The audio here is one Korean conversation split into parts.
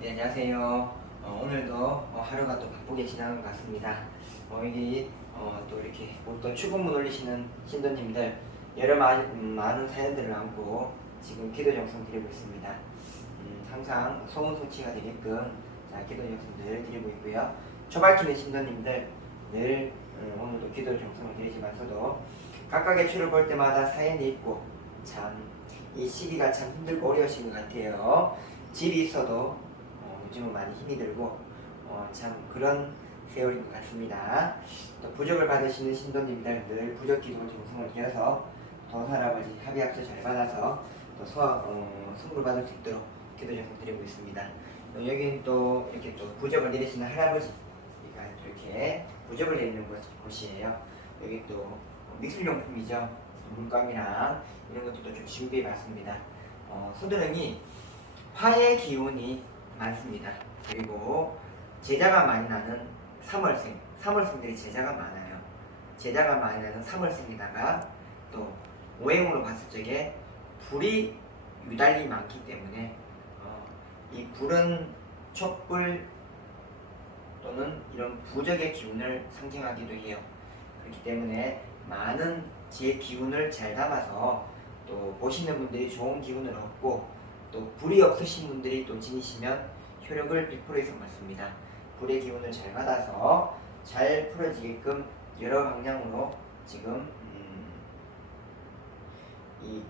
네, 안녕하세요. 어, 오늘도 어, 하루가 또 바쁘게 지나는 것 같습니다. 어, 여기 어, 또 이렇게 또 출근문 올리시는 신도님들 여러 마, 음, 많은 사연들을 안고 지금 기도 정성 드리고 있습니다. 음, 항상 소원 성취가 되게끔 자, 기도 정성들 드리고 있고요. 초발키는 신도님들 늘 음, 오늘도 기도 정성을 드리지만서도 각각의 추를 볼 때마다 사연이 있고 참 이 시기가 참 힘들고 어려우신 것 같아요. 집이 있어도 어, 요즘은 많이 힘이 들고 어, 참 그런 세월인 것 같습니다. 또 부적을 받으시는 신도님들 늘 부적 기도 정성을 드려서 더 할아버지 합의합수 잘 받아서 또 소화 어, 선물 받을 수 있도록 기도 정성 드리고 있습니다. 어, 여기는 또 이렇게 또 부적을 내리시는 할아버지가 이렇게 부적을 내리는 곳, 곳이에요. 여기 또 미술용품이죠. 물감이랑 이런 것들도 좀 준비해 봤습니다. 어, 소드름이 화의 기운이 많습니다. 그리고 제자가 많이 나는 3월생, 3월생들이 제자가 많아요. 제자가 많이 나는 3월생에다가 또 오행으로 봤을 적에 불이 유달리 많기 때문에 어, 이 불은 촛불 또는 이런 부적의 기운을 상징하기도 해요. 그렇기 때문에 많은 제 기운을 잘 담아서 또 보시는 분들이 좋은 기운을 얻고 또 불이 없으신 분들이 또 지니시면 효력을 100% 이상 받습니다. 불의 기운을 잘 받아서 잘 풀어지게끔 여러 방향으로 지금 음, 이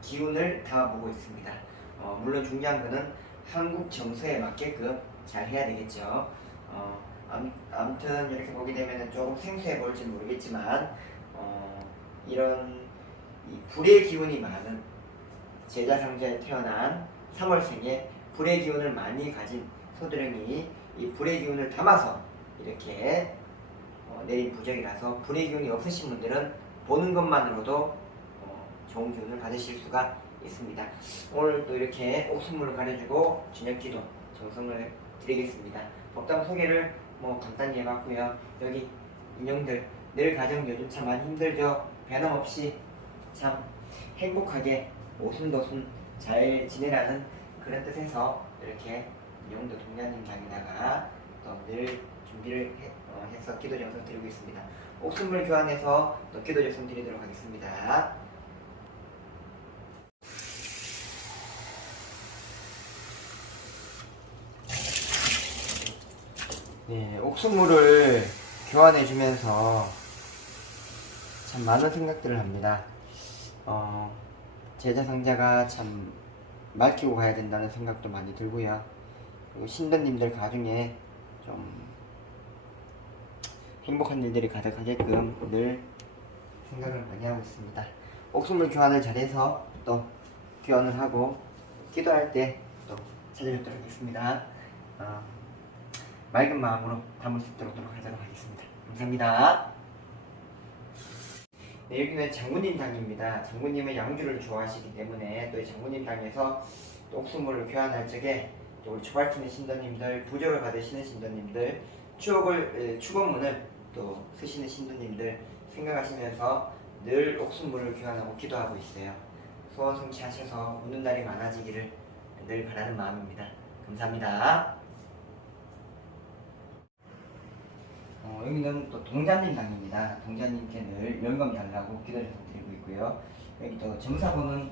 기운을 담아보고 있습니다. 어, 물론 중요한 거는 한국 정서에 맞게끔 잘 해야 되겠죠. 어, 암- 아무튼 이렇게 보게 되면 조금 생소해 보일지 모르겠지만 어, 이런 이 불의 기운이 많은 제자상자에 태어난 3월생에 불의 기운을 많이 가진 소드령이 이 불의 기운을 담아서 이렇게 어, 내린 부적이라서 불의 기운이 없으신 분들은 보는 것만으로도 어, 좋은 기운을 받으실 수가 있습니다. 오늘 또 이렇게 옥수물을 가려주고 저녁기도 정성을 드리겠습니다. 법당 소개를 뭐 간단히 해봤고요. 여기 인형들 늘 가정 요즘 참 많이 힘들죠. 변함없이 참 행복하게 오순도순 잘 지내라는 그런 뜻에서 이렇게 인형도 동자님 장에다가 또늘 준비를 해, 어, 해서 기도 정성 드리고 있습니다. 옥순물 교환해서 또 기도 정성 드리도록 하겠습니다. 네, 옥수물을 교환해주면서 참 많은 생각들을 합니다. 어, 제자 상자가 참 맑히고 가야 된다는 생각도 많이 들고요. 그리고 신도님들 가중에 좀 행복한 일들이 가득하게끔 늘 생각을 많이 하고 있습니다. 옥수물 교환을 잘해서 또 교환을 하고 기도할 때 또 찾아뵙도록 하겠습니다. 어, 맑은 마음으로 담을 수 있도록 하도록 하겠습니다. 감사합니다. 네, 여기는 장군님 당입니다. 장군님은 양주를 좋아하시기 때문에 또이 장군님 당에서 또 옥수물을 교환할 적에 또 우리 초발치는 신도님들, 부적을 받으시는 신도님들, 추억을, 에, 축원문을 또 쓰시는 신도님들 생각하시면서 늘 옥수물을 교환하고 기도하고 있어요. 소원 성취하셔서 웃는 날이 많아지기를 늘 바라는 마음입니다. 감사합니다. 어, 여기는 또 동자님 당입니다. 동자님께 늘 영감 달라고 기도를 드리고 있고요. 여기 또 점사분은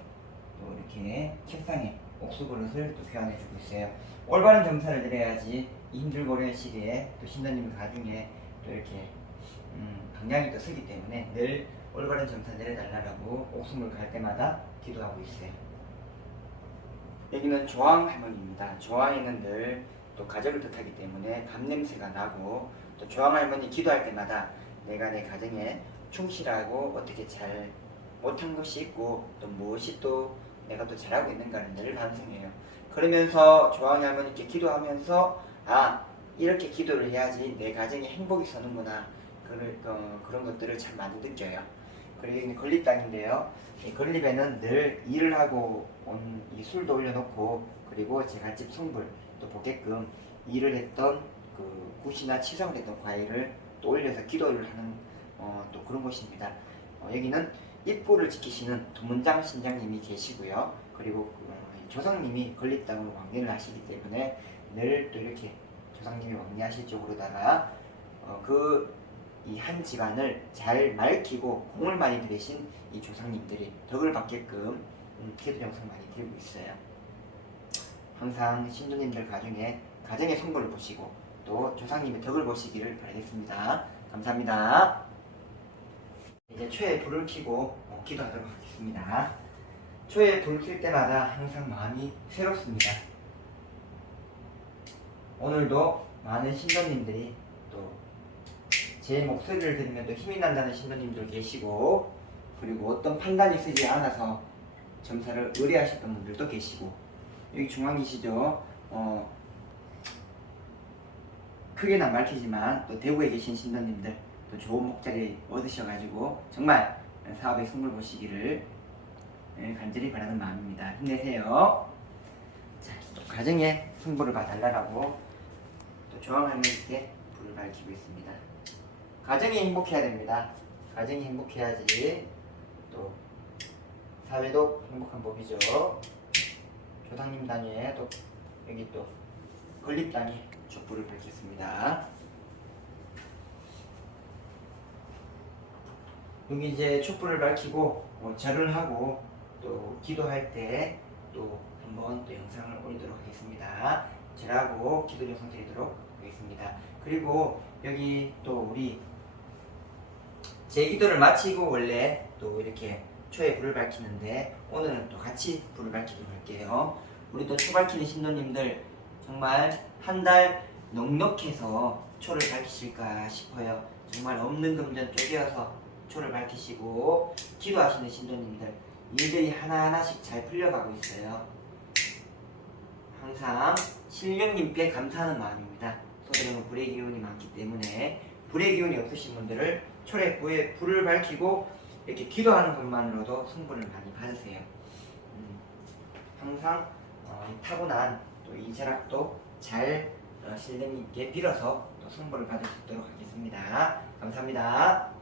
또 이렇게 책상에 옥수 그릇을 또 교환해 주고 있어요. 올바른 점사를 드려야지 이 힘들고 어려운 시기에 또 신도님 가중에 또 이렇게 음, 방향이 또 서기 때문에 늘 올바른 점사 내려달라고 옥수물 갈 때마다 기도하고 있어요. 여기는 조항 할머니입니다. 조항에는 늘 또 가정을 뜻하기 때문에 밥 냄새가 나고 또 조항 할머니 기도할 때마다 내가 내 가정에 충실하고 어떻게 잘 못한 것이 있고 또 무엇이 또 내가 또 잘하고 있는가를 늘 반성해요. 그러면서 조항 할머니께 기도하면서 아 이렇게 기도를 해야지 내 가정에 행복이 서는구나 그를, 어, 그런 것들을 참 많이 느껴요. 그리고 여기는 건립당인데요. 이 건립에는 늘 일을 하고 온 이 술도 올려놓고 그리고 제가 집 성불 또 보게끔 일을 했던 그 굿이나 치성을 했던 과일을 또 올려서 기도를 하는 어, 또 그런 곳입니다. 어, 여기는 입구를 지키시는 두문장 신장님이 계시고요. 그리고 그, 어, 조상님이 건립당으로 왕래를 하시기 때문에 늘 또 이렇게 조상님이 왕래하실 쪽으로다가 어, 그이 한 집안을 잘 말키고 공을 많이 들이신 이 조상님들이 덕을 받게끔 음, 기도 영상 많이 드리고 있어요. 항상 신도님들 가정에 가정의 성도를 보시고 또 조상님의 덕을 보시기를 바라겠습니다. 감사합니다. 이제 초에 불을 켜고 어, 기도하도록 하겠습니다. 초에 불을 켤 때마다 항상 마음이 새롭습니다. 오늘도 많은 신도님들이 또 제 목소리를 들으면 또 힘이 난다는 신도님들 계시고 그리고 어떤 판단이 쓰지 않아서 점사를 의뢰하셨던 분들도 계시고 여기 중앙이시죠? 어, 크게는 안 밝히지만 또 대구에 계신 신도님들 또 좋은 목자리 얻으셔가지고 정말 사업의 성물 보시기를 예, 간절히 바라는 마음입니다. 힘내세요. 자, 또 가정에 승부를 봐달라고 또 조항할머니께 불을 밝히고 있습니다. 가정이 행복해야 됩니다. 가정이 행복해야지 또 사회도 행복한 법이죠. 조상님 단위에 또 여기 또 건립 단위 촛불을 밝혔습니다. 여기 이제 촛불을 밝히고 어, 절을 하고 또 기도할 때 또 한번 또 영상을 올리도록 하겠습니다. 절하고 기도 영상 드리도록 하겠습니다. 그리고 여기 또 우리 제 기도를 마치고 원래 또 이렇게 초에 불을 밝히는데 오늘은 또 같이 불을 밝히도록 할게요. 우리 또 초 밝히는 신도님들 정말 한 달 넉넉해서 초를 밝히실까 싶어요. 정말 없는 금전 쪼개어서 초를 밝히시고 기도하시는 신도님들 일들이 하나하나씩 잘 풀려가고 있어요. 항상 신령님께 감사하는 마음입니다. 소들은 불의 기운이 많기 때문에 불의 기운이 없으신 분들을 철에 부에 불을 밝히고 이렇게 기도하는 것만으로도 승부를 많이 받으세요. 음, 항상 어, 이 타고난 또이 재락도 잘 어, 신령님께 빌어서 또 승부를 받을 수 있도록 하겠습니다. 감사합니다.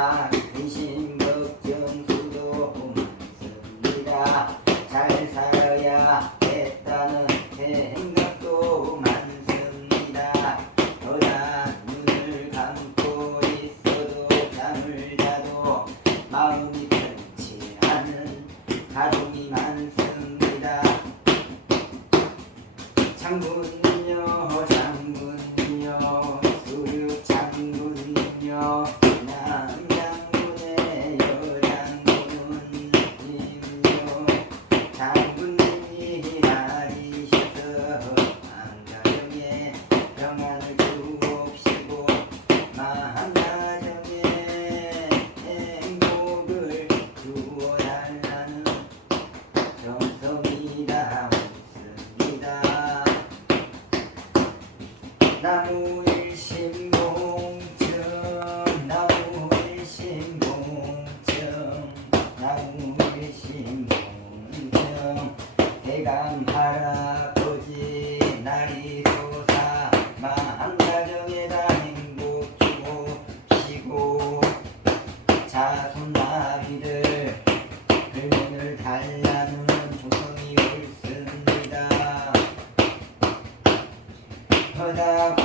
Ah, 나무일심 Father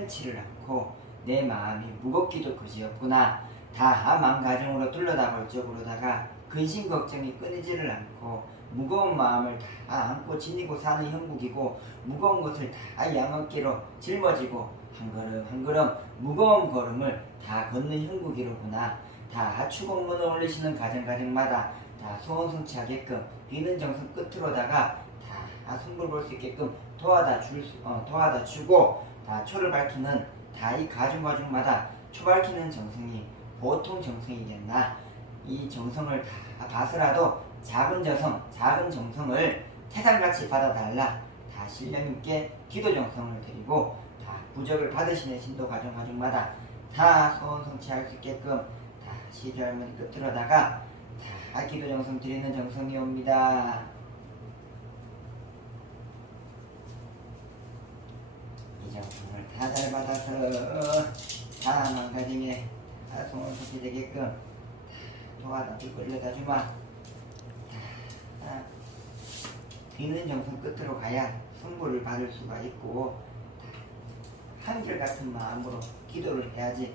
편치를 않고 내 마음이 무겁기도 그지없구나. 다 망가정으로 뚫려다 볼 적으로다가 근심 걱정이 끊이지를 않고 무거운 마음을 다 안고 지니고 사는 형국이고 무거운 것을 다 양어깨로 짊어지고 한 걸음 한 걸음 무거운 걸음을 다 걷는 형국이로구나. 다 추공문을 올리시는 가정 가정마다 다 소원 성취하게끔 비는 정성 끝으로다가 다 승부를 볼 수 있게끔 도와다 줄 수- 어, 도와다 주고 다 초를 밝히는 다이 가중 가중마다 초 밝히는 정성이 보통 정성이겠나 이 정성을 다 봐서라도 작은 저성 작은 정성을 태산같이 받아달라 다 신령님께 기도 정성을 드리고 다 부적을 받으시는 신도 가정 가중마다 다 소원 성취할 수 있게끔 다 시주 할머니 끝으로다가 다 기도 정성 드리는 정성이 옵니다. 이 정성을 다 잘 받아서 다 망가짐에 다 소원 성취되게끔 다 도와다 끌려다 주마. 다 비는 정성 끝으로 가야 승부를 받을 수가 있고 다 한결같은 마음으로 기도를 해야지.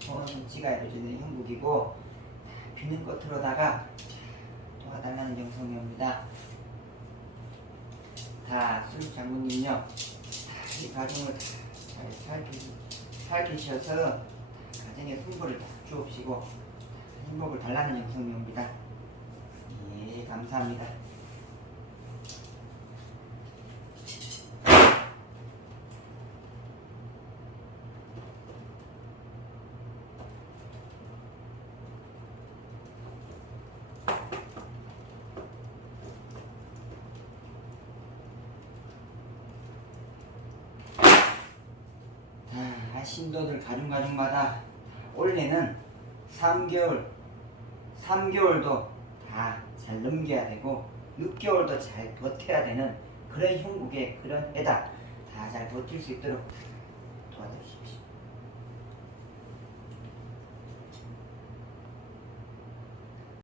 소원 성취가 이루어지는 다 비는 끝으로다가 도와달라는 정성이 옵니다. 다 수육 장군님요 이 가정을 잘 살피, 살피셔서 가정의 승부를 다 주옵시고 행복을 달라는 영성이 옵니다. 예, 감사합니다. 아, 신도들 가중가중마다 올해는 3개월, 3개월도 다 잘 넘겨야 되고 6개월도 잘 버텨야 되는 그런 형국의 그런 해다 다 잘 버틸 수 있도록 도와주십시오.